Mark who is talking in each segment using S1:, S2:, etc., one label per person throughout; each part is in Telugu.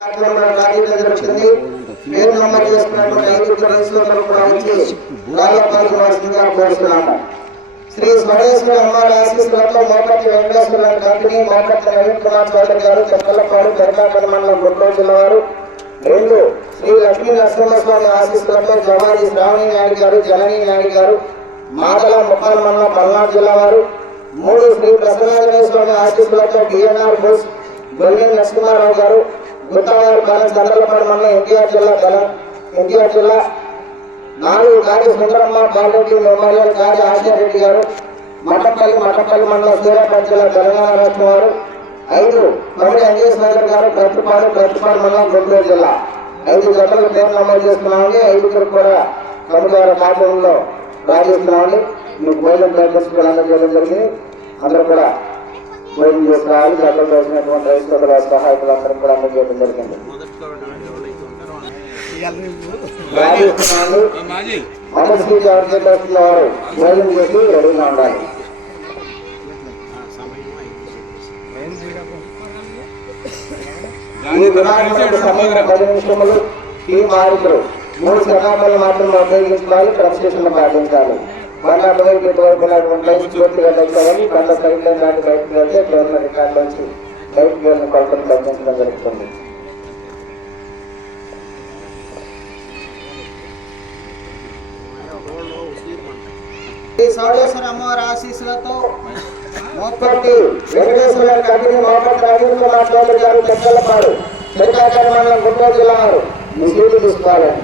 S1: కార్యక్రమంలో పేరు నమోదు చేసుకున్నటువంటి ఐదుగురు రైతులందరూ కూడా వచ్చి కోరుతున్నాము శ్రీ స్వరేశ్వర అమ్మారి ఆశీస్సులతో మోపతి వెంకటేశ్వర కంపెనీ మోపతి నవీన్ కుమార్ చౌదరి గారు చెక్కలపాడు పెరకాకర మండలం గుంటూరు జిల్లా వారు రెండు శ్రీ లక్ష్మీ నరసింహస్వామి ఆశీస్సులతో జవారి శ్రావణి నాయుడు గారు జనని నాయుడు గారు మాదల ముప్పాల మండలం పల్నాడు జిల్లా వారు మూడు శ్రీ ప్రసన్నాంజనేయ స్వామి ఆశీస్సులతో బిఎన్ఆర్ బోస్ గొల్లి నరసింహారావు గారు గుత్తవారి పాలెం దండలపాడు మండలం ఎన్టీఆర్ జిల్లా బలం ఎన్టీఆర్ జిల్లా నాలుగు గాడి సుందరమ్మ బాలరెడ్డి మెమోరియల్ గాడి ఆచార్యరెడ్డి గారు మఠంపల్లి మఠంపల్లి మండలం సూర్యాపేట జిల్లా తెలంగాణ రాష్ట్రం వారు ఐదు మమ్మీ అంజేష్ నగర్ గారు ప్రతిపాడు ప్రతిపాడు మండలం గుంటూరు జిల్లా. ఐదు గంటలకు పేరు నమోదు చేసుకున్నామని ఐదుగురు కూడా కమిటీ వారి కార్యక్రమంలో రాజేస్తున్నామని మీకు భోజనం ప్రయత్నించడం అందజేయడం జరిగింది. అందరూ కూడా భోజనం చేసుకోవాలి జతలు చేసినటువంటి రైతుల సహాయకులందరూ కూడా అందజేయడం జరిగింది. రాజేస్తున్నాను మనసుకి ఎవరికి వస్తున్న వారు భోజనం చేసి రెడీగా ఉండాలి. ఈ వినాయకుడి సమయం పది నిమిషములు ఈ మారికలు మూడు సెకండ్లు మాత్రమే ఉపయోగించుకోవాలి క్రమశిక్షణ పాటించాలి. బండ అటువైపు ఇటువైపు ఉన్నటువంటి పూర్తిగా తెచ్చాలని బండ సైడ్ లైన్ దాటి బయటకు వెళ్తే గవర్నమెంట్ రికార్డు నుంచి బయటకు వెళ్ళిన కొలతలు తగ్గించడం జరుగుతుంది.
S2: శ్రీ సౌడేశ్వర అమ్మవారి ఆశీస్సులతో
S1: మొక్కటి వెంకటేశ్వర కంపెనీ మోపతి రవీంద్ర కుమార్ చౌదరి గారు చెక్కలపాడు శ్రీకాకుళం మండలం గుంటూరు జిల్లా వారు మీ సీట్లు తీసుకోవాలండి.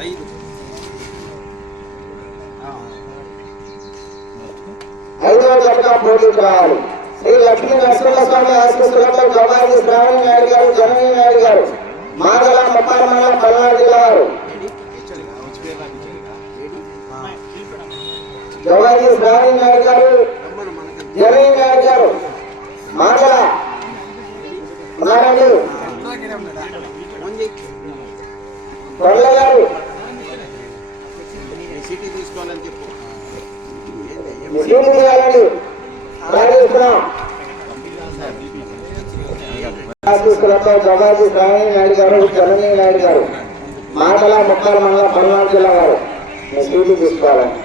S2: ఐదు.
S1: ఐదవ జతగా పోటీకి రావాలి శ్రీ లక్ష్మీ నరసింహస్వామి ఆశీస్సులతో జవాజీ శ్రావణి నాయుడు గారు జననీ నాయుడు గారు మాదల ముప్పాల మండలం
S2: తీసుకోవాలని చెప్పు.
S1: జవాజీ శ్రావణి నాయుడు గారు జననీ నాయుడు గారు మాటల ముక్కల మండలం పల్నాడు జిల్లా వారు మీ సీట్లు తీసుకోవాలండి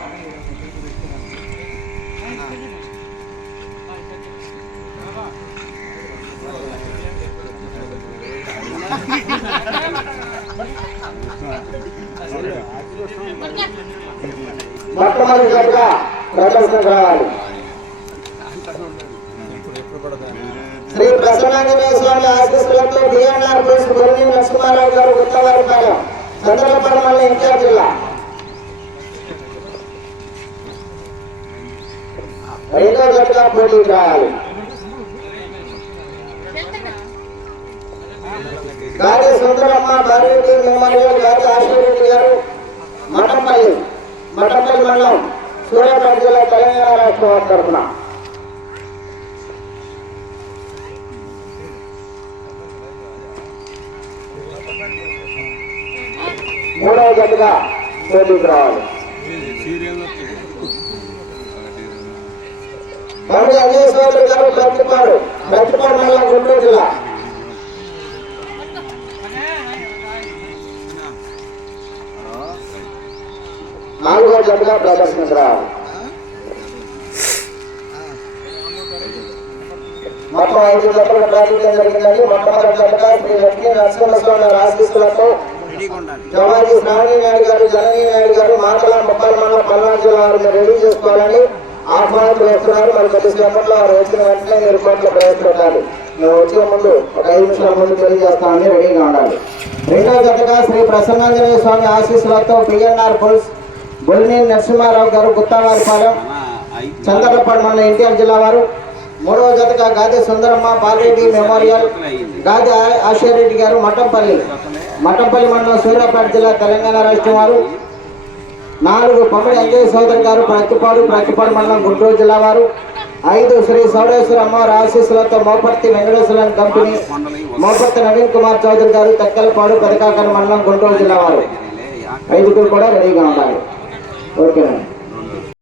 S1: మొట్టమొదటి జట్టుగా ప్రదర్శనకు రావాలి. శ్రీ ప్రసన్నాంజనేయ స్వామి ఆశీస్సులతో డిఎన్ఆర్ ప్రెస్ గురుని నరసింహారావు గారు గుత్తవారిపాలెం చంద్రలపాడు మండలం ఇన్ఛార్జ్ జిల్లా రెండో జట్టుగా పోటీ రావాలి. గాడి సుందరమ్మ భార్యరెడ్డి మెమోరియల్ గారు ఆశీర్రెడ్డి గారు మఠంపల్లి మఠంపల్లి మండలం సూర్యాపేట జిల్లా తెలంగాణ రాష్ట్రం వారి తరఫున మూడవ జట్టుగా పోటీకి రావాలి మరి అజయ్ సోదరు గారు ప్రతిపాడు ప్రతిపాడు మండలం గుంటూరు జిల్లా నాలుగో జట్టుగా ప్రదర్శనకు మొత్తం ఐదు జట్టులు ప్రాతినిధ్యం జరిగిందని మొట్టమొదటి జట్టుగా శ్రీ లక్ష్మీ నరసింహస్వామి ఆశీస్సులతో జవాజీ నాయుడు గారు జననీ నాయుడు గారు మాటల ముప్పై మండలం పల్నాడు జిల్లా వారు రెడీ చేసుకోవాలని ఆహ్వానం చేస్తున్నారు. మరి కొద్ది సేపట్లో వారు వచ్చిన వెంటనే మీరు కోర్టులో ప్రవేశపెట్టాలి. మేము వచ్చే ముందు ఒక ఐదు నిమిషాల ముందు తెలియజేస్తామని రెడీగా ఉండాలి. రెండో జట్టుగా శ్రీ ప్రసన్నాంజనేయ స్వామి ఆశీస్సులతో పిఎన్ఆర్ పుల్స్ బొల్లినేని నరసింహారావు గారు గుత్తావారిపాలెం
S2: ఐదు
S1: చంద్రలపాడు ఎన్టీఆర్ జిల్లా వారు. మూడవ జతగా గాది సుందరమ్మ బాలరెడ్డి మెమోరియల్ గాది ఆ- గారు మఠంపల్లి. మఠంపల్లి మండలం సూర్యాపేట జిల్లా తెలంగాణ రాష్ట్రం వారు. నాలుగు పమ్మడి అంజయ్య సోదరు గారు ప్రతిపాడు ప్రతిపాడు మండలం గుంటూరు జిల్లా వారు. ఐదు శ్రీ సౌడేశ్వర అమ్మవారి ఆశీస్సులతో మోపర్తి వెంకటేశ్వర కంపెనీ మోపర్తి నవీన్ కుమార్ చౌదరి గారు తెక్కలపాడు పెదకాకర మండలం గుంటూరు జిల్లా వారు. ఐదుగురు కూడా రెడీగా ఉండాలి. okay